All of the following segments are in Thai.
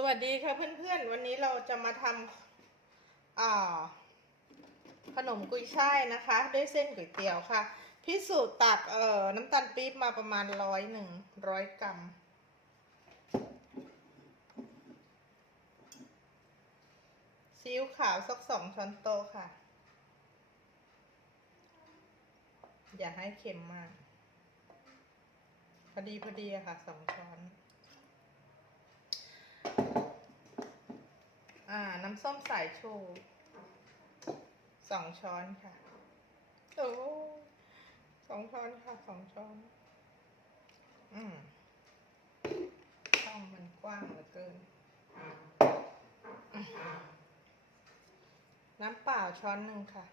สวัสดีค่ะเพื่อนๆ วันนี้เราจะมาทำขนมกุยช่ายนะคะ ด้วยเส้นก๋วยเตี๋ยวค่ะพี่สูตรตักเอ่อน้ำตาลปี๊บมาประมาณร้อยหนึ่งร้อยกรัมซีอิ๊วขาวสักสองช้อนโต๊ะค่ะ อย่าให้เค็มมาก พอดีพอดีอะค่ะสองช้อน อ่า น้ำส้มสายชูสองช้อนค่ะ โอ้สองช้อนค่ะสองช้อน อืมช่องมันกว้างเหลือเกิน น้ำเปล่าช้อนหนึ่งค่ะ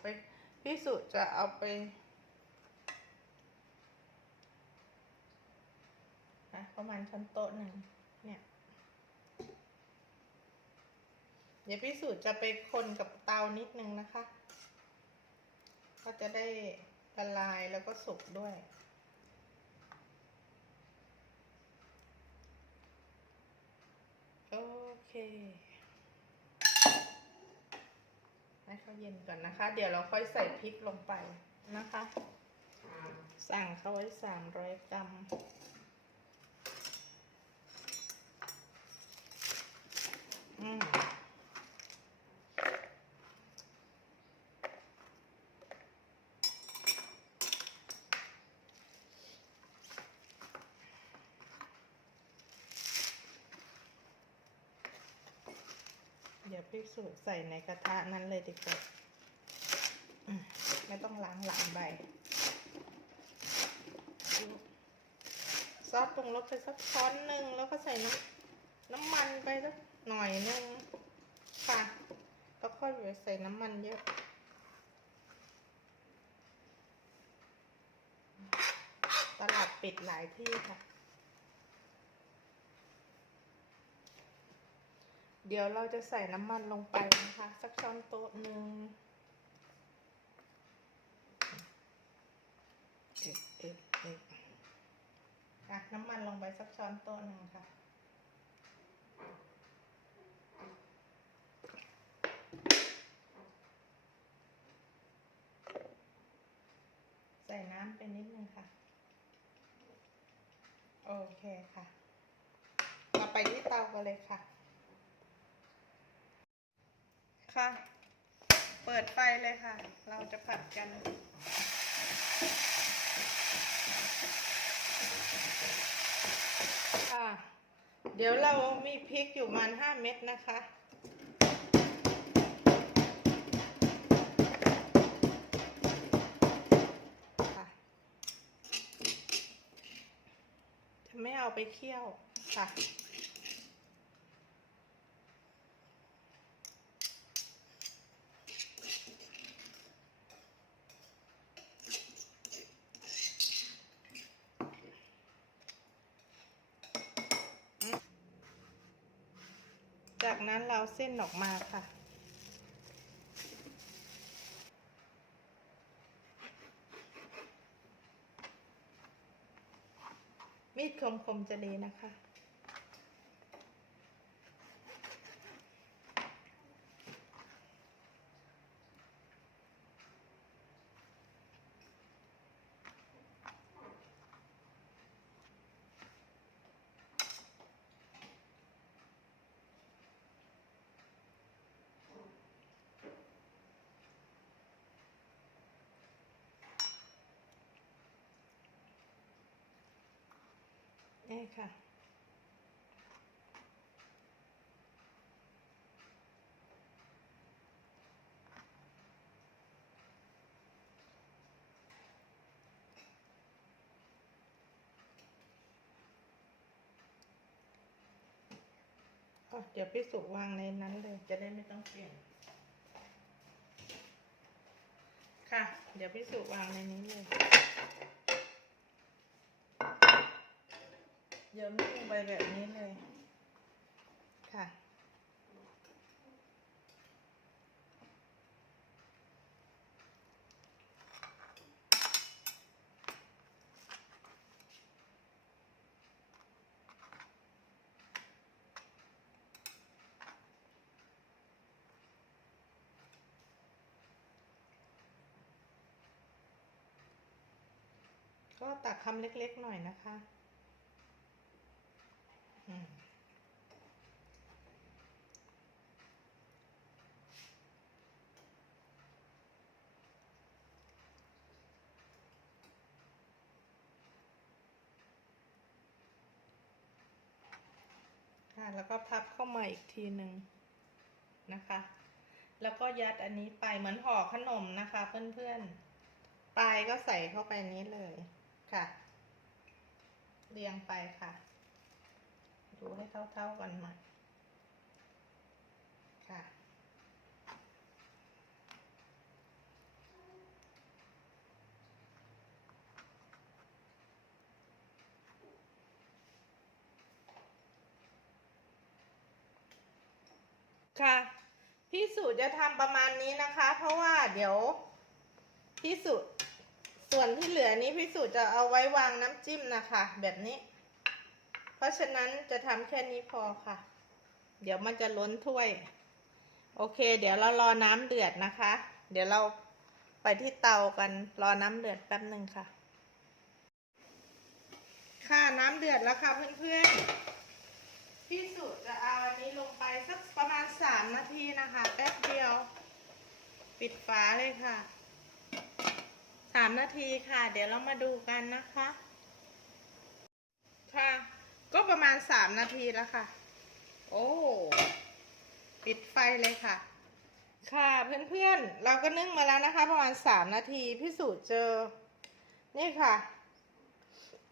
ไปพี่สุจะเอาไปนะ ประมาณช้อนโต๊ะหนึ่งเนี่ย เดี๋ยวพี่สุจะไปคนกับเตานิดนึงนะคะ ก็จะได้ละลายแล้วก็สุกด้วยโอเคให้เขาเย็นก่อนนะคะ เดี๋ยวเราค่อยใส่พริกลงไปนะคะ สั่งเขาไว้สามร้อยกรัม อืม เดี๋ยวพี่สูตรใส่ในกระทะนั้นเลยดีกว่าไม่ต้องล้างหลังใบ ซอสปรุงรสไปสักช้อนหนึ่งแล้วก็ใส่น้ำน้ำมันไปสักหน่อยหนึ่งค่ะแล้วก็อย่าใส่น้ำมันเยอะตลาดปิดหลายที่ค่ะ เดี๋ยวเราจะใส่น้ำมันลงไปนะคะ สักช้อนโต๊ะหนึ่งเอ๊ะเอ๊ะเอ๊ะอะน้ำมันลงไปสักช้อนโต๊ะหนึ่งค่ะ ใส่น้ำไปนิดนึงค่ะ โอเคค่ะ เราไปที่เตากันเลยค่ะ ค่ะเปิดไฟเลยค่ะ เราจะผัดกันค่ะเดี๋ยวเรามีพริกอยู่ประมาณห้าเม็ดนะคะค่ะจะไม่เอาไปเคี่ยวค่ะ นั้นเราเส้นออกมาค่ะ มีดคมๆจะดีนะคะ นี่ค่ะอะ เดี๋ยวพี่สุวางในนั้นเลย จะได้ไม่ต้องเปลี่ยน ค่ะ เดี๋ยวพี่สุวางในนี้เลย เดี๋ยวนุ่งไปแบบนี้เลยค่ะ ก็ตักคำเล็กๆหน่อยนะคะ ค่ะแล้วก็พับเข้ามาอีกทีหนึ่งนะคะ แล้วก็ยัดอันนี้ไปเหมือนห่อขนมนะคะ เพื่อนๆ ปลายก็ใส่เข้าไปนี้เลยค่ะ เรียงไปค่ะ ดูให้เท่าๆกันหน่อยค่ะ ค่ะพี่สุจะทำประมาณนี้นะคะ เพราะว่าเดี๋ยวพี่สุส่วนที่เหลือนี้พี่สุจะเอาไว้วางน้ำจิ้มนะคะ แบบนี้ เพราะฉะนั้นจะทำแค่นี้พอค่ะ เดี๋ยวมันจะล้นถ้วย โอเค เดี๋ยวเรารอน้ำเดือดนะคะ เดี๋ยวเราไปที่เตากันรอน้ำเดือดแป๊บหนึ่งค่ะ ค่ะน้ำเดือดแล้วค่ะเพื่อนๆพี่สุจะเอาอันนี้ลงไปสักประมาณสามนาทีนะคะแป๊บเดียว ปิดฝาเลยค่ะสามนาทีค่ะ เดี๋ยวเรามาดูกันนะคะ ค่ะ ก็ประมาณสามนาทีแล้วค่ะ โอ้ ปิดไฟเลยค่ะ ค่ะเพื่อนๆ เราก็นึ่งมาแล้วนะคะ ประมาณสามนาทีพี่สุเจอ นี่ค่ะ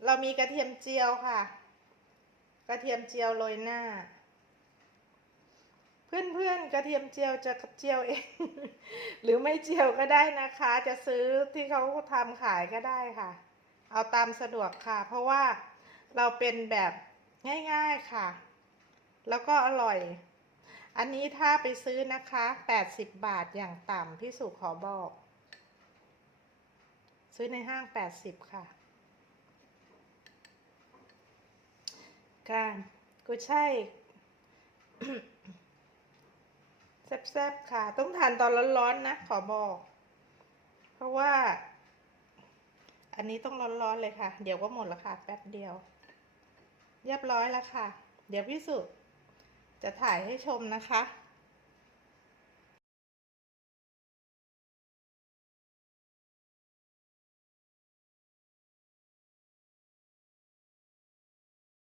เรามีกระเทียมเจียวค่ะ กระเทียมเจียวโรยหน้า เพื่อนๆ กระเทียมเจียวจะเจียวเอง หรือไม่เจียวก็ได้นะคะ จะซื้อที่เขาทำขายก็ได้ค่ะ เอาตามสะดวกค่ะ เพราะว่า เราเป็นแบบง่ายๆค่ะ แล้วก็อร่อย อันนี้ถ้าไปซื้อนะคะ 80 บาทอย่างต่ำพี่สุขอบอก ซื้อในห้าง 80 ค่ะค่ะกุยช่ายแซ่บๆค่ะ ต้องทานตอนร้อนๆนะ ขอบอก เพราะว่า อันนี้ต้องร้อนๆเลยค่ะ เดี๋ยวก็หมดแล้วค่ะ แป๊บเดียว เรียบร้อยแล้วค่ะ เดี๋ยวพี่สุจะถ่ายให้ชมนะคะ